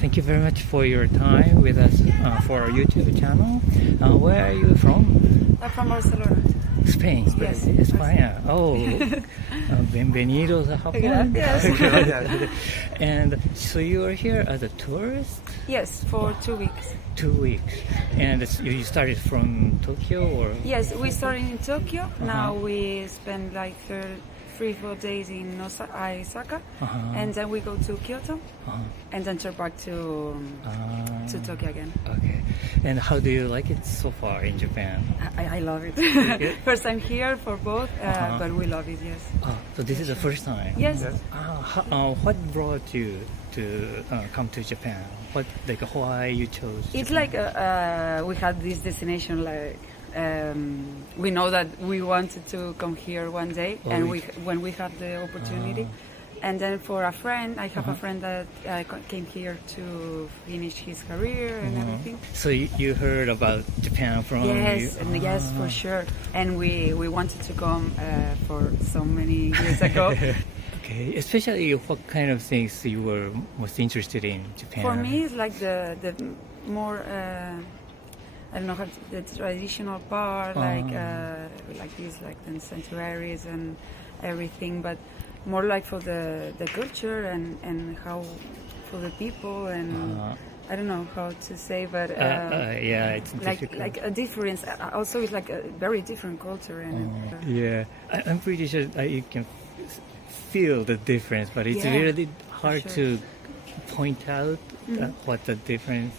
Thank you very much for your time with us for our YouTube channel. Where are you from? I'm from Barcelona. Spain. Yes. España. Oh, bienvenidos a Japón. Gracias. And so you are here as a tourist? Yes, for 2 weeks. 2 weeks. And you started from Tokyo or? Yes, we started in Tokyo. Now we spend like 3-4 days in Osaka, and then we go to Kyoto, and then turn back to Tokyo again. Okay. And how do you like it so far in Japan? I love it. First time here for both, but we love it, yes. So this is the first time? Yes. What brought you to come to Japan? Why you chose Japan? It's like we had this destination, like we know that we wanted to come here one day, and when we had the opportunity. And then for a friend, I have a friend that came here to finish his career and everything. So you heard about Japan from Yes, yes, for sure. And we wanted to come for so many years ago. Okay, especially what kind of things you were most interested in Japan? For me, it's like the more I don't know how the traditional part, like this, like the sanctuaries and everything, but more like for the culture and how for the people and I don't know how to say, but yeah, it's difficult. like a difference. Also, it's like a very different culture. And yeah, I'm pretty sure you can feel the difference, but it's really hard to point out what the difference.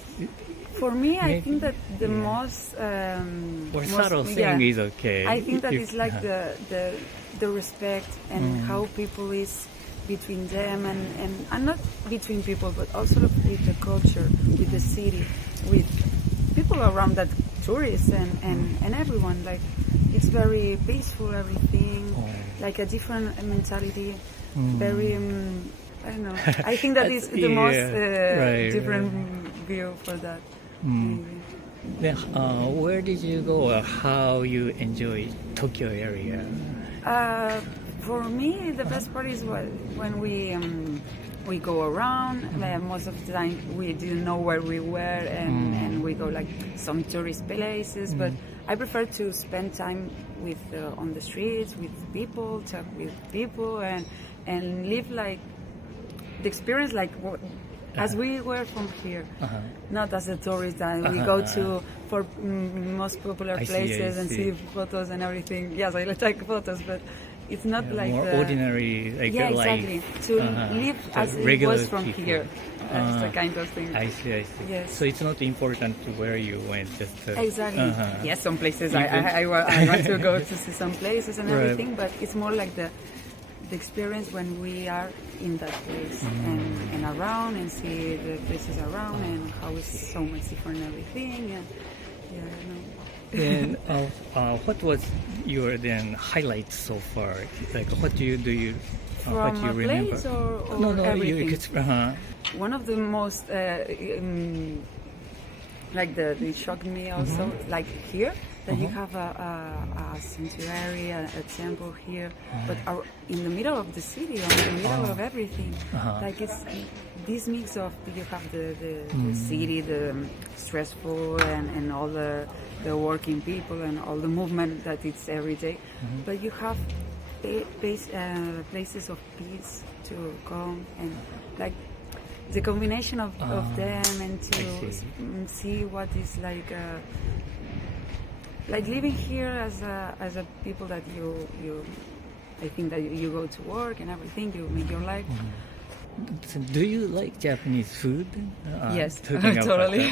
For me, I think that the most subtle thing is okay. I think that it's like the respect and how people is between them and not between people, but also with the culture, with the city, with people around that tourists and everyone. Like it's very peaceful, everything, like a different mentality, very. I don't know. I think that is the most different view for that. Then, where did you go or how you enjoy Tokyo area? For me, the best part is when we go around. Most of the time, we didn't know where we were, and we go like some tourist places. But I prefer to spend time with on the streets with people, talk with people, and live like the experience like. As we were from here, not as a tourist that we go to for most popular places and see photos and everything. Yes, I take photos, but it's not like more ordinary. Like exactly. Life. To live as it was from people. Here. That's the kind of thing. I see. Yes. So it's not important where you went. Just exactly. Yes, some places I want to go to see some places and everything, but it's more like the experience when we are in that place and around and see the places around and how it's so much different and everything and what was your highlights so far? Like what do you from what do you a remember? place or no, everything? One of the most like it shocked me also like here that you have a sanctuary, a temple here, but in the middle of the city, in the middle of everything. Like it's this mix of you have the city, the stressful and all the working people and all the movement that it's every day, but you have places of peace to come and like the combination of them and to see what is like living here as a people that you I think that you go to work and everything, you make your life. So do you like Japanese food? Yes, totally.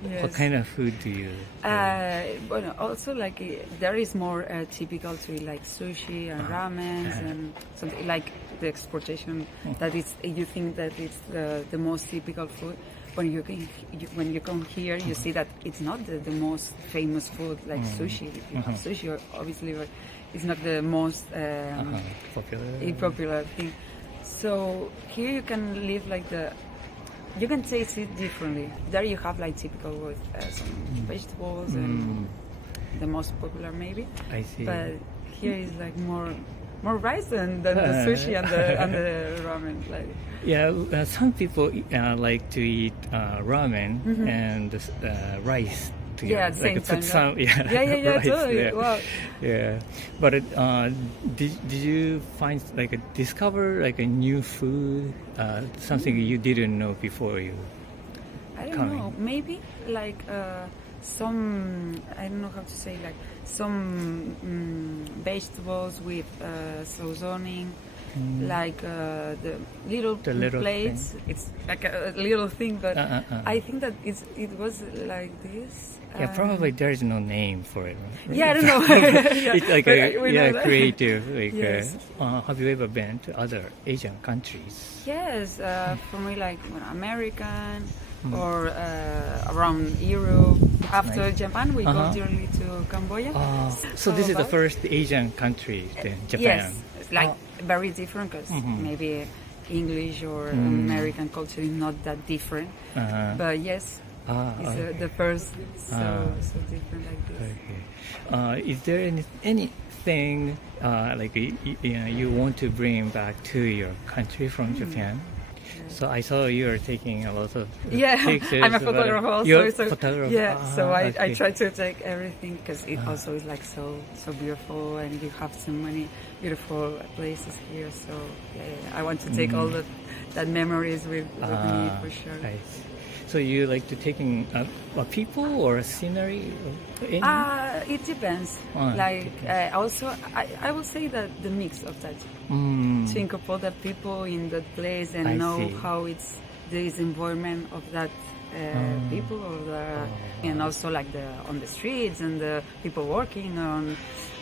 Yes. What kind of food do you? Well, also like there is more typical to eat like sushi and ramen and something like the exportation that is you think that it's the most typical food. When you come here, you see that it's not the most famous food like sushi. If you have sushi, obviously, but it's not the most popular thing. So here you can live like you can taste it differently. There you have like typical with some vegetables and the most popular maybe. I see. But here is like more more rice than the sushi and the ramen. Like, Yeah, some people like to eat ramen and rice together. Yeah, at the same like time, put some, yeah, rice totally. there. Wow. Yeah, but did you find discover a new food, something you didn't know before you? I don't know. Maybe like some, I don't know how to say, like some vegetables with seasoning. Like the little plates. Thing. It's like a little thing, but I think that it was like this. Yeah, probably there is no name for it. Right? Yeah, I don't know. It's like creative. Yes. Have you ever been to other Asian countries? Yes, for me, like American or around Europe. After nice. Japan, we go directly to Cambodia. So this is the first Asian country, then Japan. Yes, it's like very different because maybe English or American culture is not that different. But yes, it's the first so different like this. Okay. Is there anything like you want to bring back to your country from Japan? So I saw you are taking a lot of pictures. I'm a photographer also. You're so, photographer. Yeah, so I okay. try to take everything because it also is like so beautiful, and you have so many beautiful places here. So I want to take all that memories with me for sure. Nice. So you like to taking people or scenery? It depends. Also, I will say that the mix of that. To incorporate the people in that place and know how it's this environment of that people, and also like on the streets and the people working on,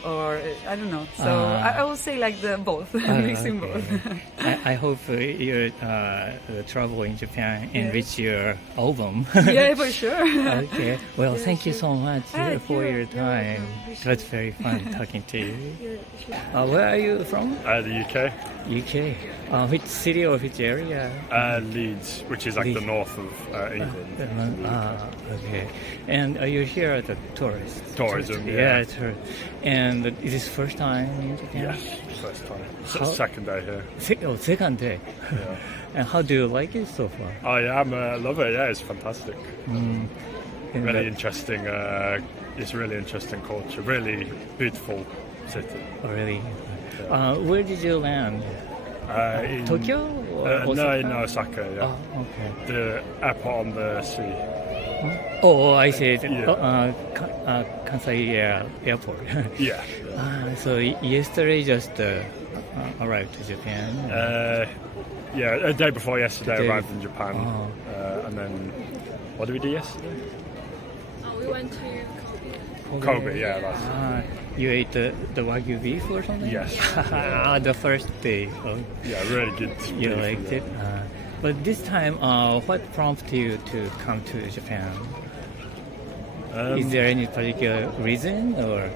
or I don't know. So I will say like the both, mixing both. I hope your travel in Japan enrich your album. Yeah, for sure. Okay. Well, Yeah, thank you sure. so much for your time. That's very fun talking to you. Where are you from? The UK. UK. Which city or which area? Leeds, which is like the north of England. Okay. And are you here as a tourist? Tourism, Yeah, tourist. And is this first time in Japan? Yes, first time. Second day here. Second day. Yeah. And how do you like it so far? Oh yeah, I love it. Yeah, it's fantastic. Really interesting. It's really interesting culture. Really beautiful city. Oh, really? Where did you land? In Tokyo? Or no, Osaka? in Osaka. Yeah. Oh, okay. The airport on the sea. Oh, I see. Yeah. Kansai Airport. Yeah. So yesterday just arrived to Japan. Yeah, a day before yesterday, arrived in Japan. Oh. And then, what did we do yesterday? We went to Kobe, yeah. That's You ate the Wagyu beef or something? Yes. The first day. Oh, yeah, really good. you beef, liked yeah. it? But this time, what prompted you to come to Japan? Is there any particular reason or?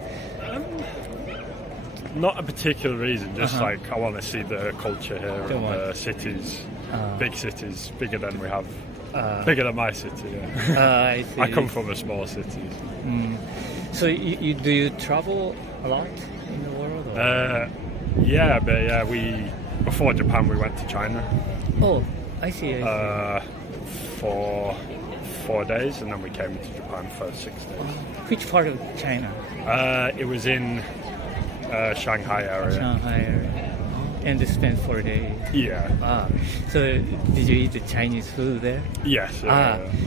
Not a particular reason, just like I want to see the culture here and the cities, big cities, bigger than we have, bigger than my city. Yeah. I see. I come from a small city. So do you travel a lot in the world? Or? Yeah, but yeah, before Japan we went to China. Oh, I see. For 4 days, and then we came to Japan for 6 days. Which part of China? It was in Shanghai area. Shanghai area. And spent 4 days. Yeah. So did you eat the Chinese food there? Yes.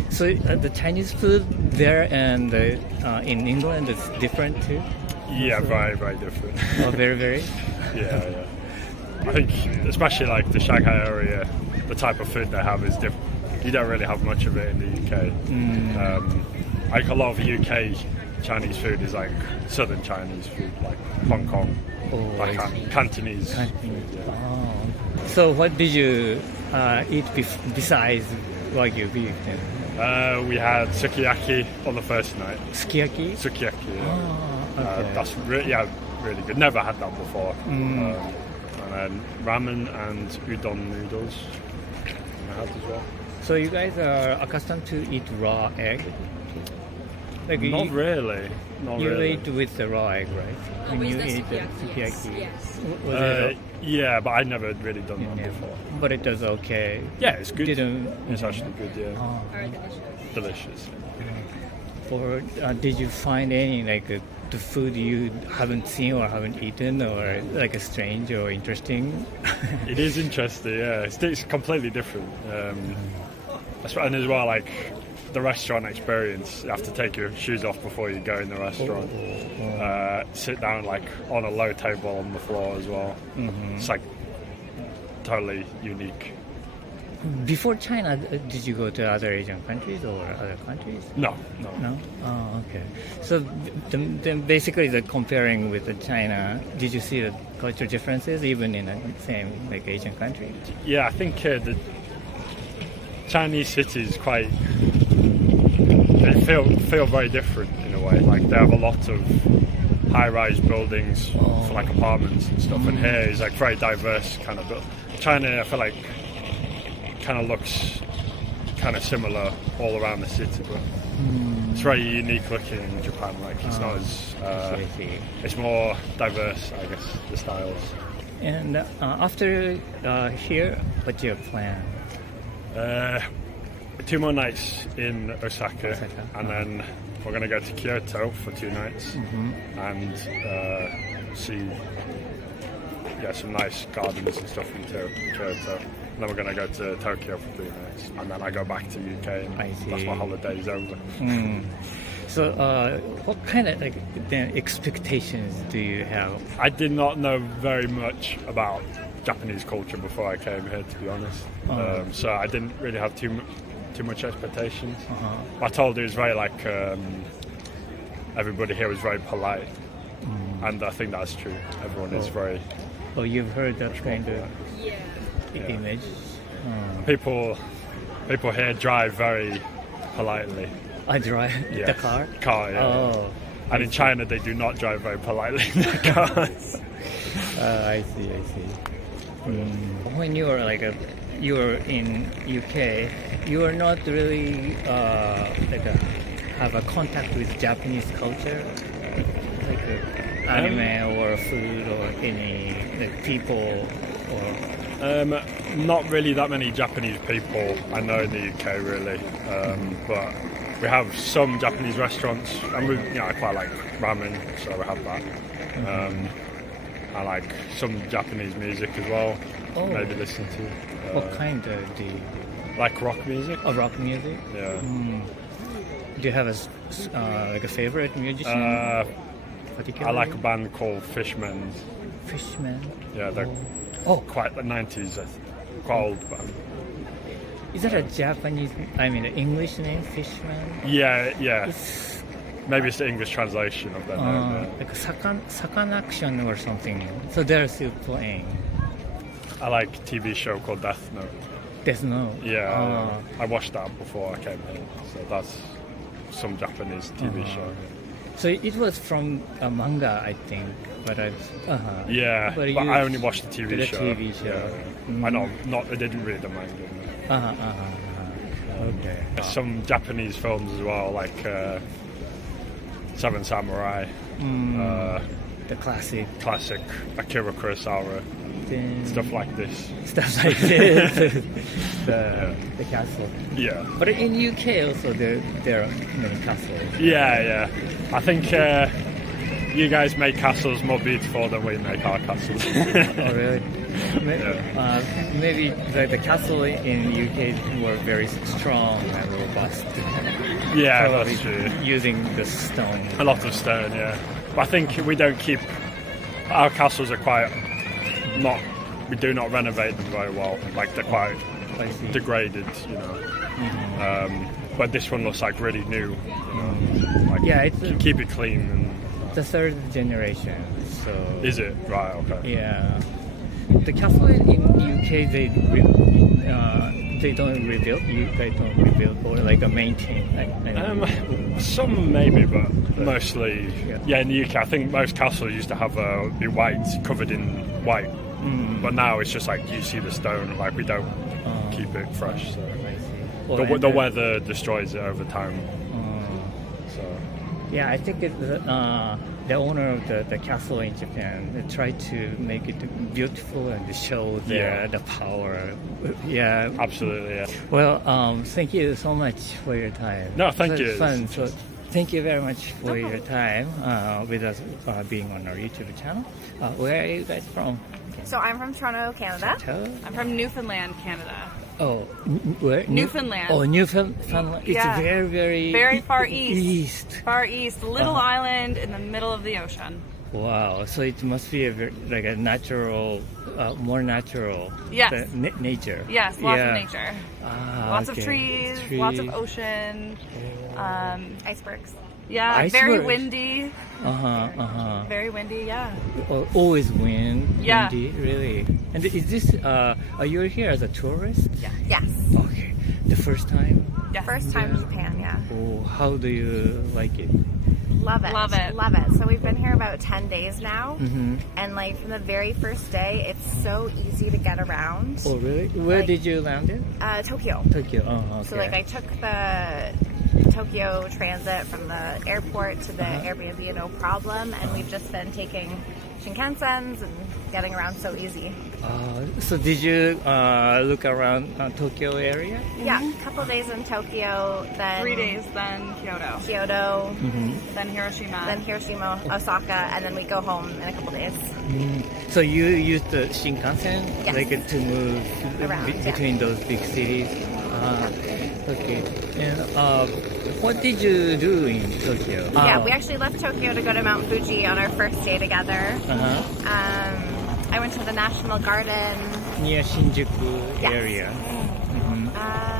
So the Chinese food there and in England is different too? Yeah, very, very different. Oh, very, very? Yeah. I think, especially like the Shanghai area, the type of food they have is different. You don't really have much of it in the UK. Like a lot of UK Chinese food is like southern Chinese food, like Hong Kong, like Cantonese. Yeah. So what did you eat besides Wagyu beef then? We had sukiyaki on the first night. Sukiyaki? Sukiyaki, yeah. Oh, okay. That's really good. Never had that before. And then ramen and udon noodles I had as well. So you guys are accustomed to eat raw egg? Like Not really. Not you really. ate with the raw egg, right? Oh, When you with the ate the sukiyaki, sukiyaki. yes. Was it Yeah, but I'd never really done one yeah. before. But it was okay. Yeah, it's good. Didn't It's actually good, yeah. oh. Very delicious. Delicious. Or did you find any like the food you haven't seen or haven't eaten or like a strange or interesting? It is interesting, yeah. It's completely different. And as well, like the restaurant experience, you have to take your shoes off before you go in the restaurant. Sit down like on a low table on the floor as well. It's like totally unique. Before China, did you go to other Asian countries or other countries? No. No? Oh, okay. So then basically the comparing with the China, did you see the cultural differences even in the same like Asian country? Yeah, I think the Chinese cities quite, they feel very different in a way. Like they have a lot of high-rise buildings for like apartments and stuff, and here is like very diverse kind of. But China, I feel like, kind of looks kind of similar all around the city, but it's very unique looking in Japan. Like it's not as I see. it's more diverse, I guess, the styles. And after here, what's your plan? 2 more nights in Osaka. And then we're going to go to Kyoto for 2 nights and see some nice gardens and stuff in Kyoto. And then we're going to go to Tokyo for 3 nights, and then I go back to UK, and I see. that's my holiday's over. So, what kind of like then expectations do you have? I did not know very much about Japanese culture before I came here, to be honest. So I didn't really have too much expectations. I told you it was very like everybody here was very polite, and I think that's true. Everyone is very. Oh, you've heard that kind of Yeah. image. People here drive very politely. I drive Yeah. the car. Yeah. Oh, And in China, they do not drive very politely in their cars. I see. When you were you were in UK, you were not really have a contact with Japanese culture, like anime or food or any like people or. Not really that many Japanese people I know in the UK, really. But we have some Japanese restaurants, and I quite like ramen, so we have that. I like some Japanese music as well. Oh. Maybe listen to. What kind do you Like rock music. Oh, rock music? Yeah. Do you have a favorite musician? I particularly? like a band called Fishmen. Fishman. Yeah, they're quite the 90s, I think. Quite old band. Is that a Japanese? I mean, the English name, Fishman. Yeah. Maybe it's the English translation of their name. Like a Sakan Action or something. So they're still playing. I like a TV show called Death Note. Death Note. Yeah, I watched that before I came here. So that's some Japanese TV show. So it was from a manga, I think. But Yeah, but I only watched the TV show. The TV show. Yeah. I didn't read the manga. Okay. There's some Japanese films as well, like Seven Samurai. The classic. Akira Kurosawa. Stuff like this. The castle. Yeah. But in UK also there are many castles. Yeah. I think you guys make castles more beautiful than we make our castles. Oh, really? Maybe the castle in UK were very strong and robust. Yeah, Probably that's true. Using the stone. A lot of stone, yeah. But I think we don't keep... Our castles are quite not... We do not renovate them very well. Like, they're quite degraded, you know. But this one looks like really new, you know. Like, Yeah, it's keep it clean. And the third generation, so... Is it? Right, okay. Yeah. The castle in UK, they don't rebuild or like a maintain. Some maybe, but mostly, in the UK, I think most castles used to have be white, covered in white. But now it's just like you see the stone, like we don't keep it fresh. So. The weather destroys it over time. So Yeah, I think the owner of the castle in Japan tried to make it beautiful and show the power. Yeah, Absolutely. Yeah. Well, thank you so much for your time. No, thank you. It's fun. So thank you very much for your time with us being on our YouTube channel. Where are you guys from? So I'm from Toronto, Canada. I'm from Newfoundland, Canada. Oh, where? Newfoundland. Oh, Newfoundland. It's very far east. Far east, little island in the middle of the ocean. Wow, so it must be like a natural, more natural nature. Yes, lots of nature. Lots of okay. trees, lots of ocean, Icebergs. yeah, Icebergs. very windy. Very windy, yeah. Always windy, Yeah. really. And is this, are you here as a tourist? Yes. Okay. The first time? Yes. First time in Japan, yeah. Oh, how do you like it? Love it. Love it. Love it. So we've been here about 10 days now. Mm-hmm. And like from the very first day, it's so easy to get around. Oh, really? Where Like- did you land in? Tokyo. Tokyo. Okay. So like I took the Tokyo transit from the airport to the Airbnb, no problem. And we've just been taking Shinkansens and getting around so easy. So did you look around Tokyo area? Yeah, a couple days in Tokyo, then 3 days, then Kyoto, then Hiroshima. then Hiroshima, Osaka, and then we go home in a couple days. So you used the Shinkansen Yes. like to move Around, between those big cities? Okay. And what did you do in Tokyo? Yeah, we actually left Tokyo to go to Mount Fuji on our first day together. I went to the National Garden. Near Shinjuku area.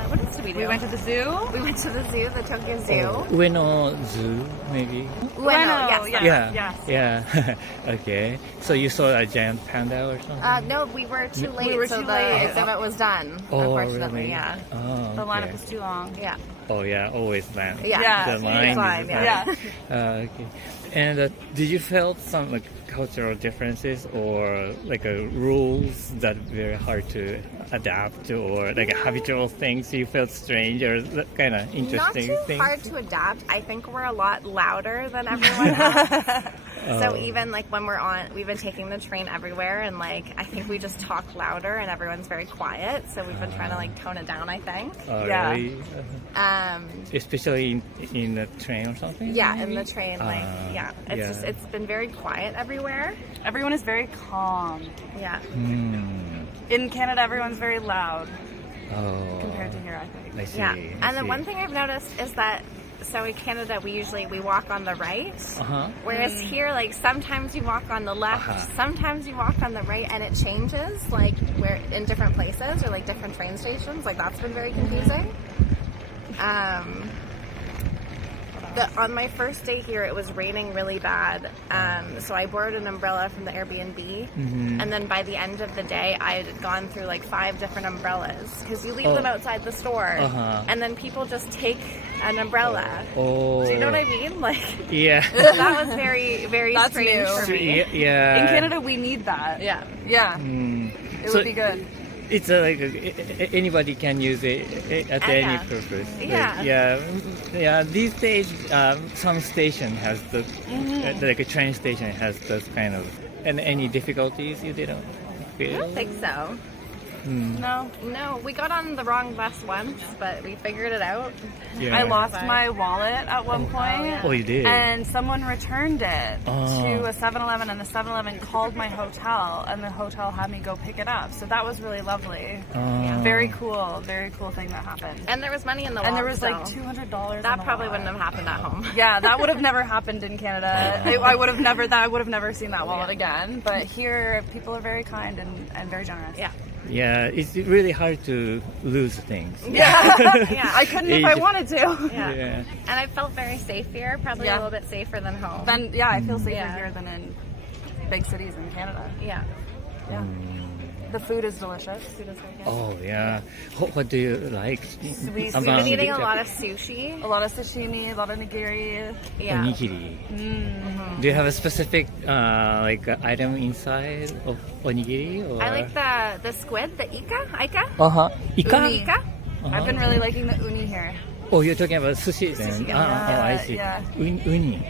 What else did we do? We went to the zoo. We went to the zoo, the Tokyo Zoo. Ueno Zoo, maybe? Ueno, yes. Yes. Yeah. Okay. So you saw a giant panda or something? No, we were too late, We were so too the late. exhibit was done, Oh, unfortunately, really? yeah. Oh, The lineup okay. was too long. Yeah. Oh, yeah, always land. Yeah. Yeah. The line Fine, is yeah. Okay. And did you feel some like cultural differences or like rules that very hard to adapt to, or like habitual things you felt strange or kind of Not interesting too things? hard to adapt. I think we're a lot louder than everyone else. So even like when we've been taking the train everywhere, and like I think we just talk louder, and everyone's very quiet. So we've been trying to like tone it down, I think. Oh, Yeah. really? Especially in the train or something? Yeah, maybe? in the train, like it's been very quiet everywhere. Everyone is very calm. Yeah. In Canada, everyone's very loud Oh. compared to here, I think. I see. Yeah. I And then see. one thing I've noticed is that so in Canada we walk on the right. Whereas here, like sometimes you walk on the left, sometimes you walk on the right, and it changes like where in different places or like different train stations. Like that's been very confusing. On my first day here, it was raining really bad, so I borrowed an umbrella from the Airbnb, and then by the end of the day, I had gone through like 5 different umbrellas, because you leave them outside the store, and then people just take an umbrella. Oh. Do you know what I mean? Like, Yeah. that was very, very That's strange new. for me. Yeah. In Canada, we need that. Yeah. Yeah. It So- would be good. It's anybody can use it at any purpose. Yeah. Yeah. These days, some station has the like a train station has this kind of. And any difficulties you didn't feel? I don't think so. No. No, we got on the wrong bus once, but we figured it out. Yeah. I lost my wallet at one point. Oh, you did? And someone returned it Oh. to a 7-Eleven, and the 7-Eleven called my hotel, and the hotel had me go pick it up. So that was really lovely. Very cool thing that happened. And there was money in the wallet. And there was like so $200. that probably wouldn't have happened at home. Yeah, that would have never happened in Canada. I would have never seen that wallet again. But here, people are very kind and very generous. Yeah. Yeah, it's really hard to lose things. Yeah. Yeah. I couldn't if I wanted to. Yeah. And I felt very safe here, probably a little bit safer than home. Then I feel safer Yeah. here than in big cities in Canada. Yeah. Yeah. The food is delicious. Oh yeah. What do you like? We've We've been eating a lot of sushi. A lot of sashimi, a lot of nigiri. Yeah. Onigiri. Do you have a specific like item inside of onigiri? Or? I like the squid, the Ika. Ika? Uni. Ika. I've been really liking the uni here. Oh, you're talking about sushi then? Sushi, I see. yeah. Uni.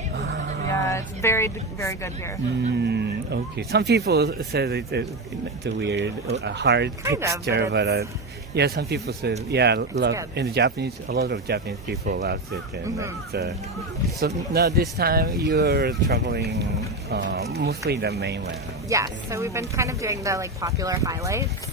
Yeah, it's very, very good here. Okay. Some people say it's a weird, hard Kind of, texture, but yeah, some people say, love, and a lot of Japanese people love it. And so now this time you're traveling mostly the mainland. Yes, so we've been kind of doing the like popular highlights.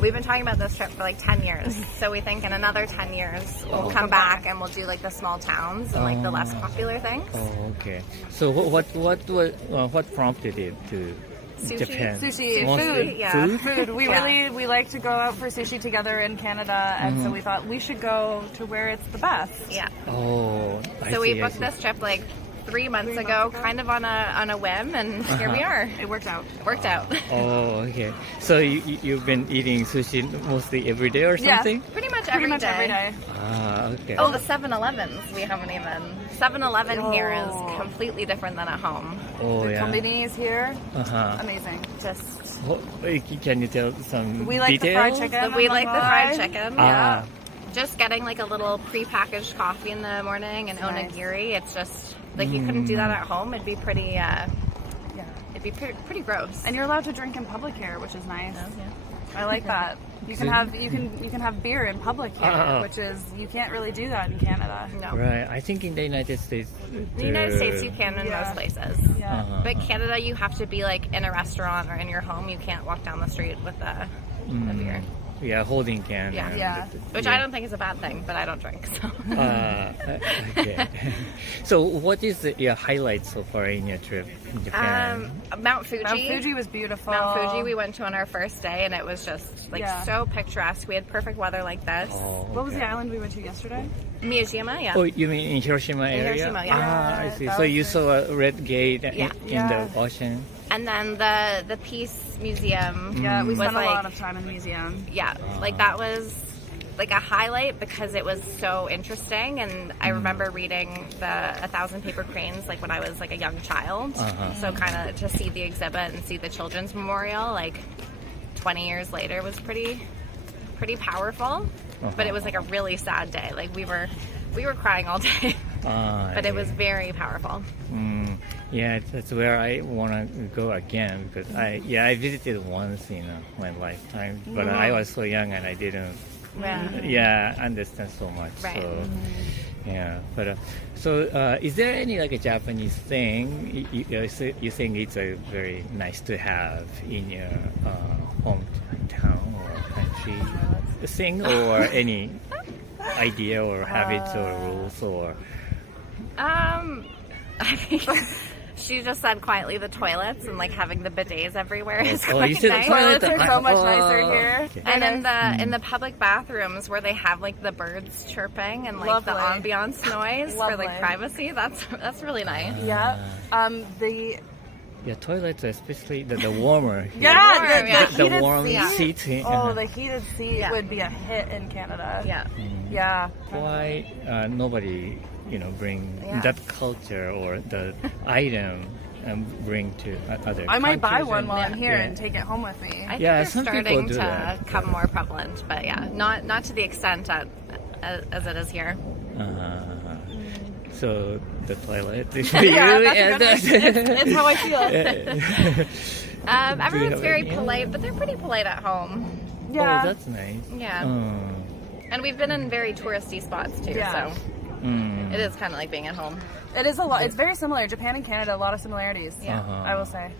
We've been talking about this trip for like 10 years. So we think in another 10 years we'll come back and we'll do like the small towns and like the less popular things. Oh, okay. So what prompted it to Japan? Sushi, Mostly, food. We like to go out for sushi together in Canada, and so we thought we should go to where it's the best. Yeah. Oh, So we booked this trip like 3 months ago, kind of on a whim, and here we are. It worked out. Oh, okay. So you've been eating sushi mostly every day or something? Yeah, pretty much Pretty every much day. every day. Ah, okay. Oh, the 7-Elevens we haven't even. 7-Eleven here is completely different than at home. Oh, The yeah. convenience here, Uh-huh. amazing. Just Can you tell some We like the details? fried chicken. we like the fried chicken. Ah. Just getting like a little pre-packaged coffee in the morning and Nice. onigiri. It's just like you couldn't do that at home. It'd be pretty. It'd be pretty gross. And you're allowed to drink in public here, which is nice. Oh, yeah. I like that. You can have beer in public here, which is you can't really do that in Canada. No. Right. I think in the United States. In the United States, you can in most places. Yeah. But Canada, you have to be like in a restaurant or in your home. You can't walk down the street with a beer. Yeah, holding can. Yeah. and- Yeah. Which I don't think is a bad thing, but I don't drink. So. Okay. So what is your highlight so far in your trip in Japan? Mount Fuji. Mount Fuji was beautiful. Mount Fuji we went to on our first day, and it was just like Yeah. so picturesque. We had perfect weather like this. Oh, What was okay. the island we went to yesterday? Miyajima, yeah. Oh, you mean in Hiroshima area? Hiroshima, yeah. Ah, I see. that So was you nice. saw a red gate in Yeah. the ocean? And then the Peace Museum. Yeah, we was spent a like, lot of time in the museum. Yeah, like that was like a highlight because it was so interesting, and I remember reading the 1,000 Paper Cranes like when I was like a young child. So kind of to see the exhibit and see the children's memorial like 20 years later was pretty powerful. But it was like a really sad day. Like we were crying all day. But it was very powerful. Yeah, that's where I want to go again because I visited once in my lifetime, but I was so young and I didn't understand so much. Right. So yeah, but so is there any like a Japanese thing you think it's a very nice to have in your hometown or country thing or any idea or habits or rules or I think she just said quietly the toilets and like having the bidets everywhere is you quite said nice. Toilets are so much nicer here. Okay. And in the public bathrooms where they have like the birds chirping and like the Lovely. ambiance noise for Lovely. like privacy, that's really nice. Yeah. The Yeah, toilets, especially the warmer. Here. yeah, the the The heated warm seat. seat. Oh, the heated seat Yeah. would be a hit in Canada. Yeah. Yeah. Why nobody, bring Yeah. that culture or the item and bring to other I might buy countries one and- while I'm here Yeah. and take it home with me. I think Yeah, they're some people starting do to that. come more prevalent, but yeah, not to the extent as it is here. So the toilet is for you. Yeah, that's and It's how I feel. Everyone's have very any? polite, but they're pretty polite at home. Yeah. Oh, that's nice. Yeah. And we've been in very touristy spots too, Yeah. so it is kind of like being at home. It is a lot. It's very similar. Japan and Canada, a lot of similarities. Yeah. I will say.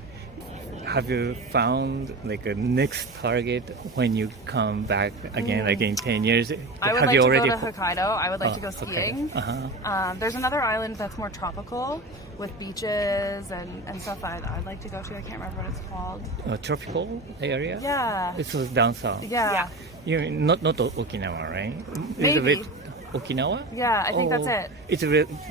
Have you found like a next target when you come back again, like in 10 years? I would Have like you to already go to Hokkaido. I would like to go Hokkaido. skiing. There's another island that's more tropical with beaches and stuff I'd like to go to. I can't remember what it's called. a tropical area? Yeah. This was down south. Yeah. You mean not Okinawa, right? Maybe. Is it with Okinawa? Yeah, I think that's it. It's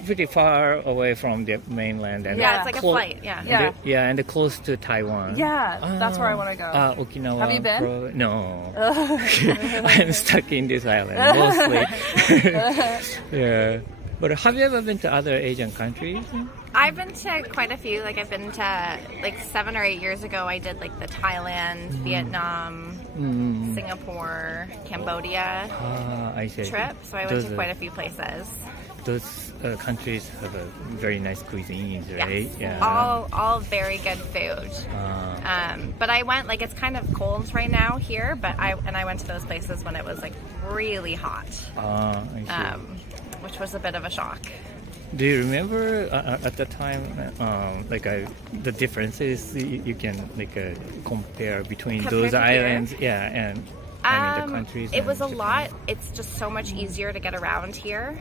pretty far away from the mainland. And Yeah, it's like a clo- flight. Yeah. Yeah. and close to Taiwan. Yeah, that's where I want to go. Okinawa. Have you been? No. I'm stuck in this island mostly. Yeah. But have you ever been to other Asian countries? I've been to quite a few. Like I've been to like 7 or 8 years ago. I did like the Thailand, Vietnam, Singapore, Cambodia I see. trip. So I went to quite a few places. Those countries have a very nice cuisine, right? Yes. All very good food. But I went, like, it's kind of cold right now here, but I went to those places when it was like really hot, I see. which was a bit of a shock. Do you remember at the time, the differences you can compare between those to islands? here? Yeah, and I mean the countries. It was a Japan. lot. It's just so much easier to get around here.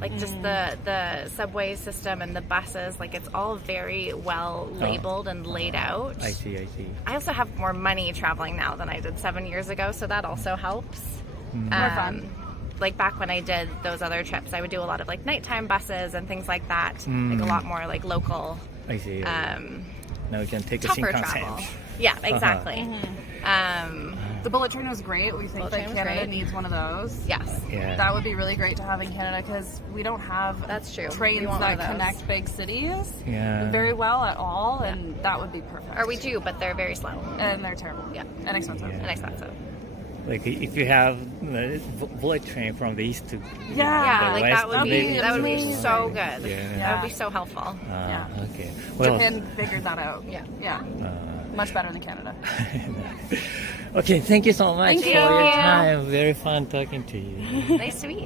Like just the subway system and the buses, like it's all very well labeled and laid out. I see. I also have more money traveling now than I did 7 years ago, so that also helps. More fun. Like back when I did those other trips, I would do a lot of like nighttime buses and things like that. Like a lot more like local. I see. Now we can take a Tougher Shinkansen. travel. Yeah, exactly. The bullet train was great. We think Bullet that train was Canada great. needs one of those. Yes. Yeah. That would be really great to have in Canada because we don't have That's true. We trains want one that of those. connect big cities Yeah. very well at all, and that would be perfect. Or we do, but they're very slow And they're terrible. Yeah. And expensive. Yeah. and expensive. Like if you have bullet train from the east to Yeah, the like west, that would maybe- be so good. Yeah. That would be so helpful. Yeah. Okay. Well. Japan figured that out. Yeah. Yeah. Much better than Canada. Okay. Thank you so much Thank for you. your time. Very fun talking to you. Nice to meet you.